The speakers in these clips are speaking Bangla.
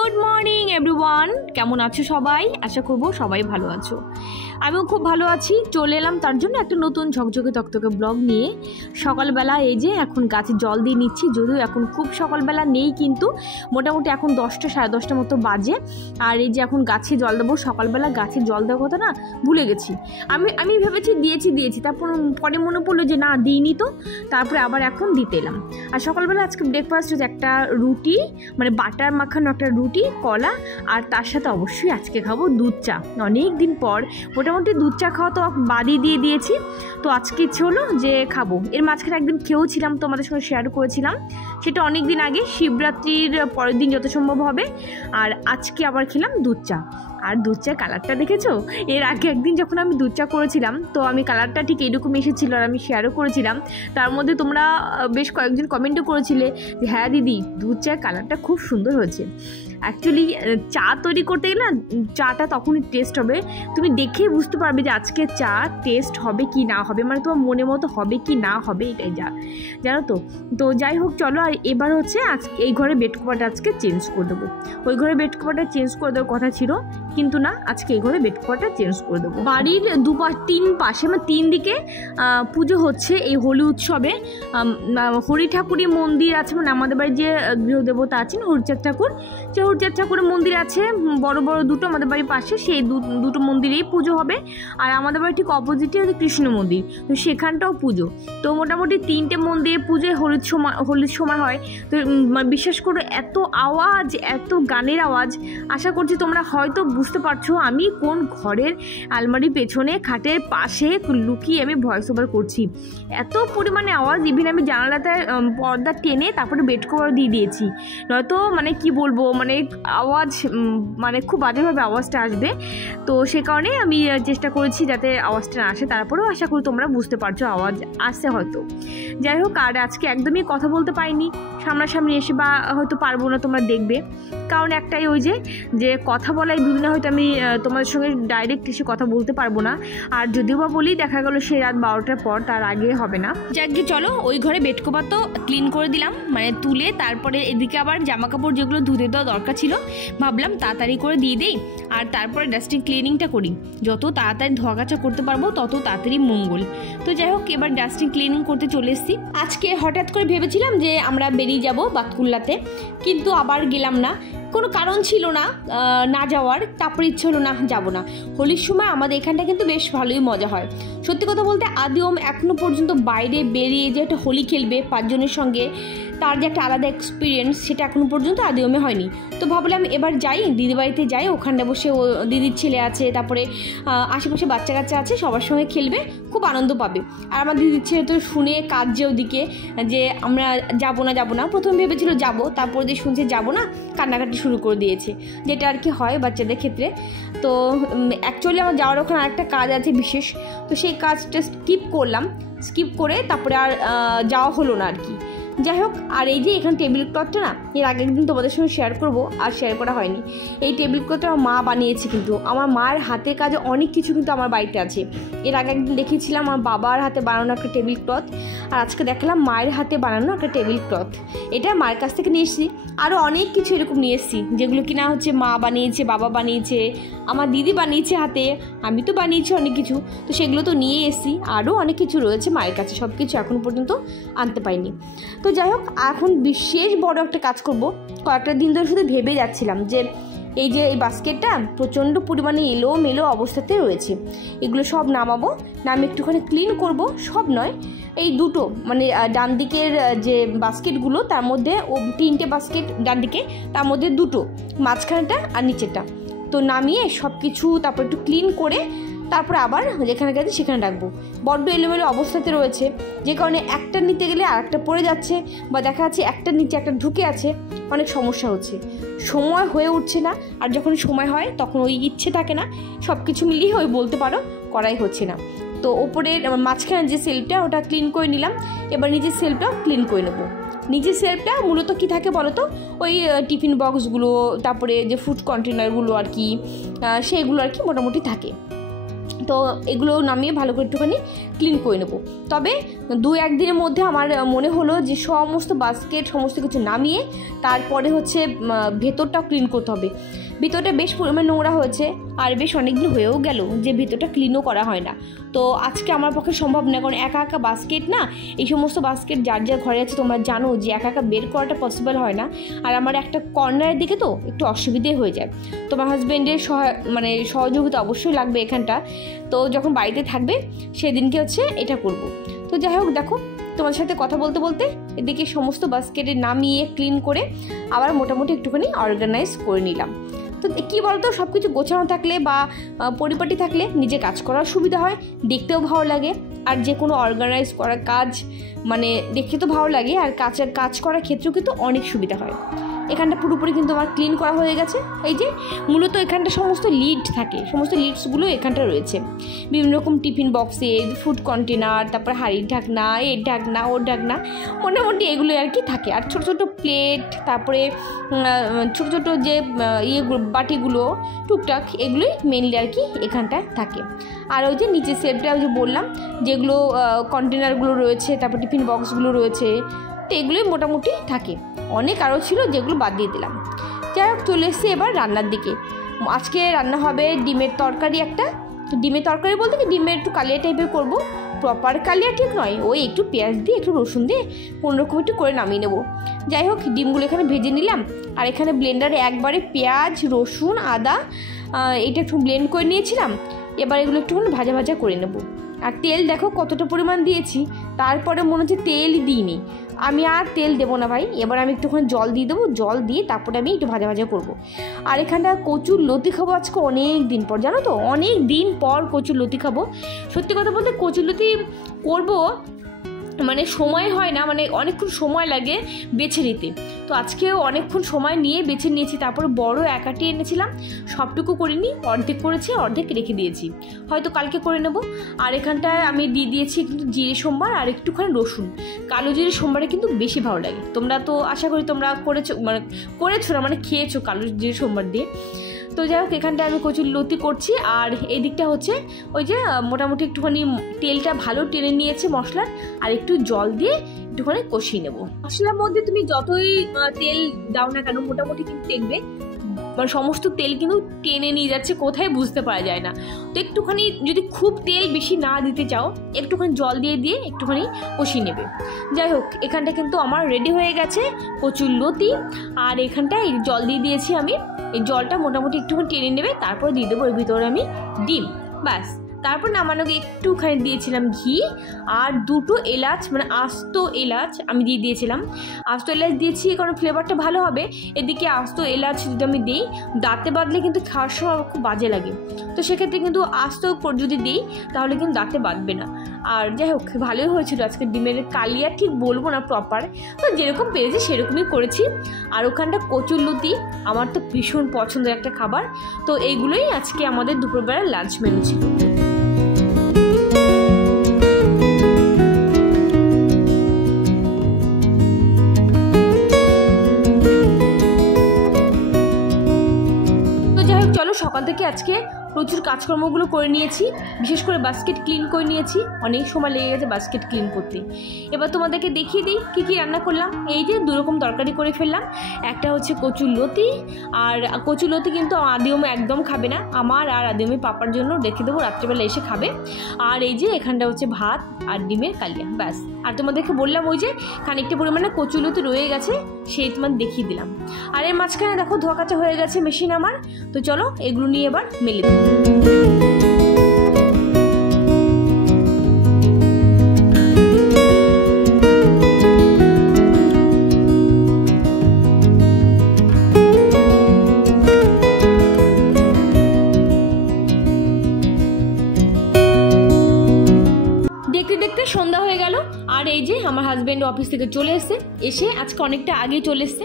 গুড মর্নিং এভরিওয়ান, কেমন আছো সবাই? আশা করবো সবাই ভালো আছো। আমিও খুব ভালো আছি। চলে এলাম তার জন্য একটা নতুন ঝকঝকে তকতকে ব্লগ নিয়ে। সকালবেলা এই যে এখন গাছে জল দিয়ে নিচ্ছি, যদিও এখন খুব সকালবেলা নেই, কিন্তু মোটামুটি এখন 10টা সাড়ে 10টার মতো বাজে। আর এই যে এখন গাছে জল দেবো, সকালবেলা গাছে জল দেওয়ার কথা না ভুলে গেছি। আমি ভেবেছি দিয়েছি, তারপর পরে মনে পড়লো যে না দিইনি তো, তারপরে আবার এখন দিতে এলাম। আর সকালবেলা আজকে ব্রেকফাস্ট হচ্ছে একটা রুটি, মানে বাটার মাখানো একটা রুটি, কলা, আর তার সাথে অবশ্যই আজকে খাবো দুধ চা। অনেক দিন পর মোটামুটি দুধ চা খাওয়া তো বাদই দিয়ে দিয়েছি, তো আজকে ইচ্ছে হলো যে খাবো। এর মাঝখানে একদিন খেয়েওছিলাম, তোমাদের সঙ্গে শেয়ার করেছিলাম, সেটা অনেক দিন আগে, শিবরাত্রির পরের দিন যত সম্ভব হবে। আর আজকে আবার খেলাম দুধ চা। আর দুধ চা কালারটা দেখেছো? এর আগে একদিন যখন আমি দুধ চা করেছিলাম, তো আমি কালারটা ঠিক এইরকম এসেছিলো, আর আমি শেয়ারও করেছিলাম। তার মধ্যে তোমরা বেশ কয়েকজন কমেন্টও করেছিলে যে হ্যাঁ দিদি, দুধ চায়ের কালারটা খুব সুন্দর হয়েছে। অ্যাকচুয়ালি চা তৈরি করতে গেলে না, চাটা তখনই টেস্ট হবে, তুমি দেখেই বুঝতে পারবে যে আজকে চা টেস্ট হবে কি না হবে, মানে তোমার মনের মতো হবে কি না হবে, এটাই জানো তো। তো যাই হোক, চলো। আর এবার হচ্ছে আজকে এই ঘরে বেড কভারটা আজকে চেঞ্জ করে দেবো। ওই ঘরে বেড কভারটা চেঞ্জ করে দেওয়ার কথা ছিল, কিন্তু না, আজকে এই ঘরে বেড কভারটা চেঞ্জ করে দেবো। বাড়ির তিন পাশে, মানে 3 দিকে পুজো হচ্ছে এই হোলি উৎসবে। হরি ঠাকুরের মন্দির আছে, মানে আমাদের বাড়ির যে গৃহদেবতা আছেন হরিচাঁদ ঠাকুর, যে হরিচাঁদ ঠাকুরের মন্দির আছে বড় বড় দুটো আমাদের বাড়ির পাশে, সেই দুটো মন্দিরেই পুজো হবে। আর আমাদের বাড়ির ঠিক অপোজিটে হচ্ছে কৃষ্ণ মন্দির, তো সেখানটাও পুজো। তো মোটামুটি 3টে মন্দিরে পুজোয় হোলির সময় হয়। তো বিশ্বাস করো, এত আওয়াজ, এত গানের আওয়াজ, আশা করছি তোমরা হয়তো বুঝতে পারছো আমি কোন ঘরের আলমারির পেছনে খাটের পাশে লুকিয়ে আমি ভয়েস ওভার করছি। এত পরিমাণে আওয়াজ, ইভিন আমি জানালাতে পর্দা টেনে তারপরে বেড কভার দিয়ে দিয়েছি, নয়তো মানে কি বলবো, মানে আওয়াজ, মানে খুব বাজেভাবে আওয়াজটা আসবে। তো সে কারণে আমি চেষ্টা করেছি যাতে আওয়াজটা না আসে। তারপরেও আশা করি তোমরা বুঝতে পারছো আওয়াজ আসছে হয়তো। যাই হোক, আর আজকে একদমই কথা বলতে পারিনি সামনাসামনি এসে, বা হয়তো পারবো না, তোমরা দেখবে। কারণ একটাই, ওই যে কথা বলাই দুদিনে হয়তো আমি তোমাদের সঙ্গে ডাইরেক্ট এসে কথা বলতে পারবো না। আর যদিও বা বলি, দেখা গেলো সে রাত 12টার পর, তার আগে হবে না। যাকে চলো, ওই ঘরে বেড কভার তো ক্লিন করে দিলাম, মানে তুলে। তারপরে এদিকে আবার জামা কাপড় যেগুলো ধুতে দেওয়া দরকার ছিল, ভাবলাম তাড়াতাড়ি করে দিয়ে দেই, আর তারপরে ডাস্টিং ক্লিনিংটা করি। যত তাড়াতাড়ি ধোয়া কাচা করতে পারবো তত তাড়াতাড়ি মঙ্গল। তো যাই হোক, এবার ডাস্টিং ক্লিনিং করতে চলে এসেছি। আজকে হঠাৎ করে ভেবেছিলাম যে আমরা বেরিয়ে যাব বাতকুল্লাতে, কিন্তু আবার গেলাম না, কোনো কারণ ছিল না যাওয়ার। তারপর ইচ্ছে হলো না, যাবো না। হোলির সময় আমাদের এখানটা কিন্তু বেশ ভালোই মজা হয়। সত্যি কথা বলতে, আদিওম এখনও পর্যন্ত বাইরে বেরিয়ে যে একটা হোলি খেলবে 5 জনের সঙ্গে, তার যে একটা আলাদা এক্সপিরিয়েন্স, সেটা এখনও পর্যন্ত আদিওমে হয়নি। তো ভাবলাম এবার যাই, দিদির বাড়িতে যাই, ওখানে বসে ও দিদির ছেলে আছে, তারপরে আশেপাশে বাচ্চা কাচ্চা আছে, সবার সঙ্গে খেলবে, খুব আনন্দ পাবে। আর আমার দিদির ছেলে তো শুনে কাঁদছে ওদিকে যে আমরা যাবো না। প্রথমে ভেবেছিল যাবো, তারপর দিয়ে শুনছে যাবো না, কান্নাকাটি শুরু করে দিয়েছে, যেটা আর কি হয় বাচ্চাদের ক্ষেত্রে। তো অ্যাকচুয়ালি আমার যাওয়ার ওখানে আরেকটা কাজ আছে বিশেষ, তো সেই কাজটা স্কিপ করে তারপরে আর যাওয়া হলো না আর কি। যাই হোক, আর এই যে এখানে টেবিল ক্লথটা না, এর আগে একদিন তোমাদের সঙ্গে শেয়ার করবো, আর শেয়ার করা হয়নি। এই টেবিল ক্লথটা আমার মা বানিয়েছে, কিন্তু আমার মায়ের হাতের কাজে অনেক কিছু কিন্তু আমার বাড়িতে আছে। এর আগে একদিন দেখিয়েছিলাম আমার বাবার হাতে বানানো একটা টেবিল ক্লথ, আর আজকে দেখালাম মায়ের হাতে বানানো একটা টেবিল ক্লথ। এটা মায়ের কাছ থেকে নিয়ে এসেছি। আরও অনেক কিছু এরকম নিয়ে এসেছি, যেগুলো কিনা হচ্ছে মা বানিয়েছে, বাবা বানিয়েছে, আমার দিদি বানিয়েছে হাতে, আমি তো বানিয়েছি অনেক কিছু। তো সেগুলো তো নিয়ে এসেছি, আরও অনেক কিছু রয়েছে মায়ের কাছে, সব কিছু এখনও পর্যন্ত আনতে পারিনি। তো যাই হোক, এখন বিশেষ বড় একটা কাজ করব। কয়েকটা দিন ধরে শুধু ভেবে যাচ্ছিলাম যে এই বাস্কেটটা প্রচণ্ড পরিমাণে এলোমেলো অবস্থাতে রয়েছে, এগুলো সব নামাবো, নামে একটুখানি ক্লিন করব। সব নয়, এই দুটো, মানে ডান দিকের যে বাস্কেটগুলো, তার মধ্যে 3টে বাস্কেট ডান দিকে, তার মধ্যে 2টো, মাঝখানেটা আর নিচেরটা, তো নামিয়ে সব কিছু তারপর একটু ক্লিন করে তারপরে আবার যেখানে গেছে সেখানে রাখবো। বড্ড এলোমেলো অবস্থাতে রয়েছে, যে কারণে একটা নিতে গেলে আর একটা পড়ে যাচ্ছে, বা দেখা যাচ্ছে একটার নিচে একটা ঢুকে আছে, অনেক সমস্যা হচ্ছে, সময় হয়ে উঠছে না। আর যখন সময় হয় তখন ওই ইচ্ছে থাকে না, সব কিছু মিলিয়ে ওই বলতে পারো করাই হচ্ছে না। তো ওপরের মাঝখানে যে সেলফটা, ওটা ক্লিন করে নিলাম, এবার নিচের সেলফটাও ক্লিন করে নেবো। নিচের সেলফটা মূলত কী থাকে বলো তো, ওই টিফিন বক্সগুলো, তারপরে যে ফুড কন্টেনারগুলো আর কি, সেইগুলো আর কি মোটামুটি থাকে। তো এগুলো নামিয়ে ভালো করে একটুখানি ক্লিন করে নেবো। তবে 2-1 দিনের মধ্যে আমার মনে হলো যে সমস্ত বাস্কেট সমস্ত কিছু নামিয়ে তারপরে হচ্ছে ভেতরটাও ক্লিন করতে হবে। ভিতরটা বেশ পরিমাণ নোংরা হয়েছে আর বেশ অনেকদিন হয়েও গেল যে ভিতরটা ক্লিনও করা হয় না। তো আজকে আমার পক্ষে সম্ভব না, কারণ একা একা বাস্কেট না, এই সমস্ত বাস্কেট যার যার ঘরে আছে তোমরা জানো যে একা একা বের করাটা পসিবল হয় না। আর আমার একটা কর্নারের দিকে তো একটু অসুবিধে হয়ে যায়। তোমার হাজব্যান্ডের সহযোগিতা অবশ্যই লাগবে এখানটা। তো যখন বাড়িতে থাকবে সেদিনকে হচ্ছে এটা করব। তো যাই হোক, দেখো তোমার সাথে কথা বলতে বলতে এদিকে সমস্ত বাস্কেটে নামিয়ে ক্লিন করে আবার মোটামুটি একটুখানি অর্গানাইজ করে নিলাম। তো কী বলতো, সব কিছু গোছানো থাকলে বা পরিপাটি থাকলে নিজে কাজ করার সুবিধা হয়, দেখতেও ভালো লাগে। আর যে কোনো অর্গানাইজ করা কাজ মানে দেখতে তো ভালো লাগে, আর কাজ করার ক্ষেত্রেও কিন্তু অনেক সুবিধা হয়। এখানটা পুরোপুরি কিন্তু আমার ক্লিন করা হয়ে গেছে। এই যে মূলত এখানটা সমস্ত লিড থাকে, সমস্ত লিডসগুলো এখানটা রয়েছে, বিভিন্ন রকম টিফিন বক্সে, ফুড কন্টেনার, তারপর হাঁড়ির ঢাকনা, এর ঢাকনা, ওর ঢাকনা, মোটামুটি এগুলো আর কি থাকে। আর ছোটো ছোটো প্লেট, তারপরে ছোটো ছোটো যে বাটিগুলো টুকটাক, এগুলোই মেনলি আর কি এখানটায় থাকে। আর ওই যে নিচের সেলফটা ওই যে বললাম যেগুলো কন্টেনারগুলো রয়েছে, তারপর টিফিন বক্সগুলো রয়েছে, তো এগুলোই মোটামুটি থাকে। অনেক আরও ছিল যেগুলো বাদ দিয়ে দিলাম। যাই হোক, চলে এসেছি এবার রান্নার দিকে। আজকে রান্না হবে ডিমের তরকারি একটা। তো ডিমের তরকারি বলতে কি, ডিমের একটু কালিয়া টাইপের করবো, প্রপার কালিয়া ঠিক নয়, ওই একটু পেঁয়াজ দিয়ে একটু রসুন দিয়ে কোনোরকম একটু করে নামিয়ে নেবো। যাই হোক, ডিমগুলো এখানে ভেজে নিলাম। আর এখানে ব্লেন্ডারে একবারে পেঁয়াজ, রসুন, আদা এটা একটু ব্লেন্ড করে নিয়েছিলাম। এবার এগুলো একটুখানি ভাজা ভাজা করে নেব। আর তেল দেখো কতটা পরিমাণ দিয়েছি, তারপরে মনে হচ্ছে তেলই দিইনি। আমি আর তেল দেবো না ভাই, এবার আমি একটুখানি জল দিয়ে দেবো, জল দিয়ে তারপরে আমি একটু ভাজা ভাজা করবো। আর এখানটা কচুর লতি খাবো আজকে অনেক দিন পর, জানো তো, অনেক দিন পর কচুর লতি খাবো। সত্যি কথা বলতে কচুর লতি করবো মানে সময় হয় না, মানে অনেকক্ষণ সময় লাগে বেছে নিতে। তো আজকেও অনেকক্ষণ সময় নিয়ে বেছে নিয়েছি। তারপরে বড় একাটি এনেছিলাম, সবটুকু করিনি, অর্ধেক করেছি, অর্ধেক রেখে দিয়েছি, হয়তো কালকে করে নেব। আর এখানটায় আমি দিয়ে দিয়েছি কিন্তু জিরে সোমবার আর একটুখানি রসুন। কালো জিরে সোমবারে কিন্তু বেশি ভালো লাগে। তোমরা তো আশা করি তোমরা করেছো না, মানে খেয়েছো কালো জিরে সোমবার দিয়ে। তো যাই হোক, এখানটায় আমি কচুর লতি করছি। আর এই দিকটা হচ্ছে ওই যে মোটামুটি একটুখানি তেলটা ভালো টেনে নিয়েছে মশলার, আর একটু জল দিয়ে একটুখানি কষিয়ে নেবো। মশলার মধ্যে তুমি যতই তেল দাও না কেন, মোটামুটি কিন্তু দেখবে মানে সমস্ত তেল কিন্তু টেনে নিয়ে যাচ্ছে, কোথায় বুঝতে পারা যায় না। তো একটুখানি যদি খুব তেল বেশি না দিতে চাও, একটুখানি জল দিয়ে একটুখানি কষিয়ে নেবে। যাই হোক, এখানটা কিন্তু আমার রেডি হয়ে গেছে কচুর লতি। আর এখানটায় জল দিয়ে দিয়েছি আমি, এই জলটা মোটামুটি একটুখানি টেনে নেবে, তারপর দিয়ে দেবো এর ভিতরে আমি ডিম, ব্যাস। তারপর নামানোকে একটুখানি দিয়েছিলাম ঘি, আর 2টো এলাচ, মানে আস্ত এলাচ আমি দিয়ে দিয়েছিলাম। আস্ত এলাচ দিয়েছি কারণ ফ্লেভারটা ভালো হবে। এদিকে আস্ত এলাচ যদি আমি দিই, দাঁতে বাঁধলে কিন্তু খাওয়ার সময় খুব বাজে লাগে। তো সেক্ষেত্রে কিন্তু আস্ত যদি দিই তাহলে কিন্তু দাঁতে বাঁধবে না। আর যাই হোক, ভালোই হয়েছিল আজকে ডিমের কালিয়া, ঠিক বলবো না প্রপার, তো যেরকম পেরেছি সেরকমই করেছি। আর ওখানটা কচুর লতি আমার তো ভীষণ পছন্দের একটা খাবার। তো এইগুলোই আজকে আমাদের দুপুরবেলার লাঞ্চ মেনু ছিল। সকাল থেকে আজকে প্রচুর কাজকর্মগুলো করে নিয়েছি, বিশেষ করে বাস্কেট ক্লিন করে নিয়েছি। অনেক সময় লেগে গেছে বাস্কেট ক্লিন করতে। এবার তোমাদেরকে দেখিয়ে দিই কী কী রান্না করলাম। এই যে 2 রকম তরকারি করে ফেললাম। একটা হচ্ছে কচুর লতি, আর কচুর লতি কিন্তু আদিওমে একদম খাবে না, আমার আর আদিওমে পাপার জন্য রেখে দেবো, রাত্রিবেলা এসে খাবে। আর এই যে এখানটা হচ্ছে ভাত আর ডিমের কালিয়া, ব্যাস। আর তোমাদেরকে বললাম ওই যে খানিকটা পরিমাণে কচুর লতি রয়ে গেছে, সেই তোমাদের দেখিয়ে দিলাম। আর এর মাঝখানে দেখো ধোয়া কাচা হয়ে গেছে মেশিন আমার। তো চলো এগুলো নিয়ে এবার মেলে দিই। দেখতে দেখতে সন্ধ্যা হয়ে গেল। আর এই যে আমার হাজবেন্ড হাজব্যান্ড অফিস থেকে চলে এসে আজকে অনেকটা আগেই চলে এসছে।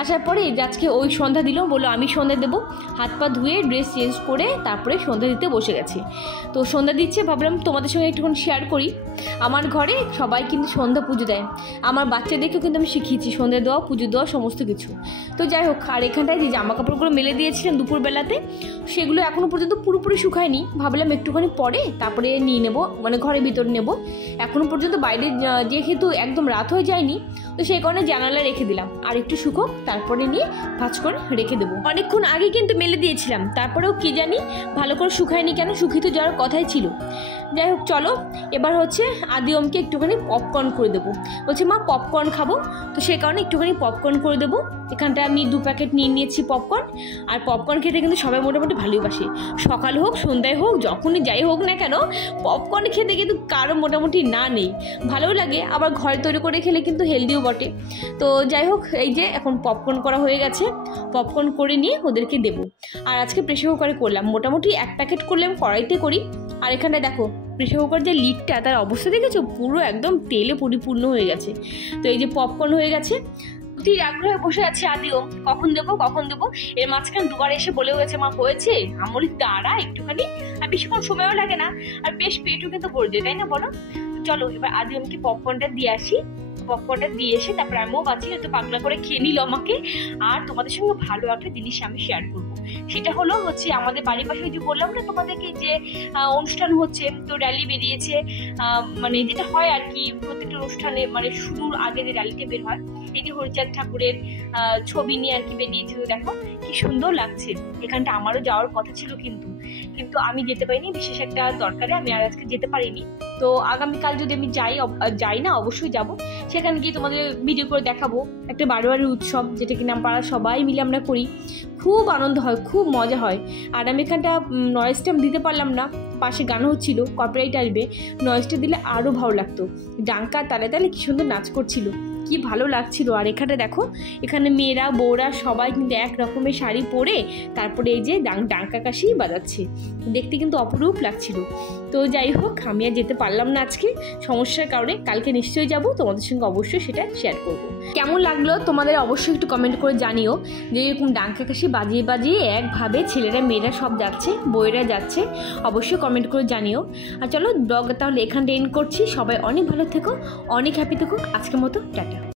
আসার পরে আজকে ওই সন্ধ্যা দিল, বললো আমি সন্ধ্যা দেবো। হাত পা ধুয়ে ড্রেস চেঞ্জ করে তারপরে সন্ধ্যা দিতে বসে গেছে। তো সন্ধ্যা দিচ্ছে, ভাবলাম তোমাদের সঙ্গে একটুখানি শেয়ার করি। আমার ঘরে সবাই কিন্তু সন্ধ্যা পুজো দেয়, আমার বাচ্চাদেরকেও কিন্তু আমি শিখিয়েছি সন্ধ্যা দেওয়া, পুজো দেওয়া, সমস্ত কিছু। তো যাই হোক, আর এখানটায় যে জামা কাপড়গুলো মেলে দিয়েছিলেন দুপুরবেলাতে, সেগুলো এখনও পর্যন্ত পুরোপুরি শুকায়নি। ভাবলাম একটুখানি পরে তারপরে নিয়ে নেবো, মানে ঘরের ভিতর নেব। এখনও পর্যন্ত বাইরে যেহেতু একদম রাত হয়ে যায়নি, তো সেই কারণে জানালা রেখে দিলাম। আর একটু শুকোক, তারপরে নিয়ে ভাঁজ করে রেখে দেবো। অনেকক্ষণ আগে কিন্তু মেলে দিয়েছিলাম, তারপরেও কি জানি ভালো করে শুকায়নি কেন, শুকিয়ে যাওয়ার কথাই ছিল। যাই হোক, চলো এবার হচ্ছে আদিওমকে একটুখানি পপকর্ন করে দেবো। বলছে মা পপকর্ন খাবো, তো সেই কারণে একটুখানি পপকর্ন করে দেবো। এখানটা আমি 2 প্যাকেট নিয়ে নিয়েছি পপকর্ন। আর পপকর্ন খেতে কিন্তু সবাই মোটামুটি ভালোবাসে, সকাল হোক সন্ধ্যায় হোক যখনই যাই হোক না কেন, পপকর্ন খেতে কিন্তু কারো মোটামুটি না নেই, ভালোও লাগে। আবার ঘরে তৈরি করে খেলে কিন্তু হেলদিও বটে। তো যাই হোক, এই যে এখন পপকর্ন করা হয়ে গেছে, পপকর্ন করে নিয়ে ওদেরকে দেবো। আর আজকে প্রেসার কুকারে করলাম, মোটামুটি 1 প্যাকেট করলাম, কড়াইতে করি। আর এখানে দেখো প্রেসার কুকার যে লিডটা, তার অবস্থা দেখেছো, পুরো একদম তেলে পরিপূর্ণ হয়ে গেছে। তো এই যে পপকর্ন হয়ে গেছে, অতি আগ্রহে বসে আছে আদিও, কখন দেবো কখন দেবো। এর মাঝখানে দুবার এসে বলেও গেছে মা হয়েছে, আমলি দাঁড়া একটুখানি। আর বেশিক্ষণ সময়ও লাগে না, আর বেশ পেটও কিন্তু ভরে যায়, তাই না বলো? চলো এবার আদিওমকে পপকর্নটা দিয়ে আসি। পপকর্নটা দিয়ে এসে তারপর আমিও বাঁচি, একটু পাতলা করে খেয়ে নিল আমাকে। আর তোমাদের সঙ্গে ভালো একটা জিনিস আমি শেয়ার করবো, সেটা হলো হচ্ছে আমাদের বাড়ির পাশে যে বললাম না তোমাদেরকে যে অনুষ্ঠান হচ্ছে, তো র্যালি বেরিয়েছে। মানে যেটা হয় আর কি প্রত্যেকটা অনুষ্ঠানে, মানে শুরুর আগে যে র্যালিটা বের হয়, এই যে হরিচাঁদ ঠাকুরের ছবি নিয়ে আর কি বেরিয়েছে। তো দেখো কি সুন্দর লাগছে। এখানটা আমারও যাওয়ার কথা ছিল, কিন্তু আমি যেতে পারিনি, বিশেষ একটা দরকারে আমি আর আজকে যেতে পারিনি। তো আগামীকাল যদি আমি যাই না, অবশ্যই যাব। সেখানে গিয়ে তোমাদের ভিডিও করে দেখাবো। একটা বারোয়ারি উৎসব, যেটা কিনা পাড়ার সবাই মিলে আমরা করি, খুব আনন্দ হয়, খুব মজা হয়। আর আমি এখানটা নয়েজটা দিতে পারলাম না, পাশে গান হচ্ছিল, কপিরাইট আসবে। নয়েজটা দিলে আরও ভালো লাগতো। ডাঙ্কা তালে তালে কি সুন্দর নাচ করছিল, কি ভালো লাগছিল। আর এখানে দেখো, এখানে মেয়েরা বউরা সবাই কিন্তু এক রকমের শাড়ি পরে তারপরে এই যে ডাঙ্কা কাশি বাজাচ্ছে, দেখতে কিন্তু অপরূপ লাগছিল। তো যাই হোক, আমি আর যেতে পারলাম না আজকে সমস্যার কারণে, কালকে নিশ্চয়ই যাব, তোমাদের সঙ্গে অবশ্যই সেটা শেয়ার করব। কেমন লাগলো তোমাদের অবশ্যই একটু কমেন্ট করে জানিও, যে এরকম ডাঙ্কা কাশি বাজিয়ে বাজিয়ে একভাবে ছেলেরা মেয়েরা সব যাচ্ছে, বউয়েরা যাচ্ছে, অবশ্যই কমেন্ট করে জানিও। আর চলো ব্লগ তাহলে এখানটা এন্ড করছি। সবাই অনেক ভালো থেকো, অনেক হ্যাপি থেকো। আজকের মতো টাটা।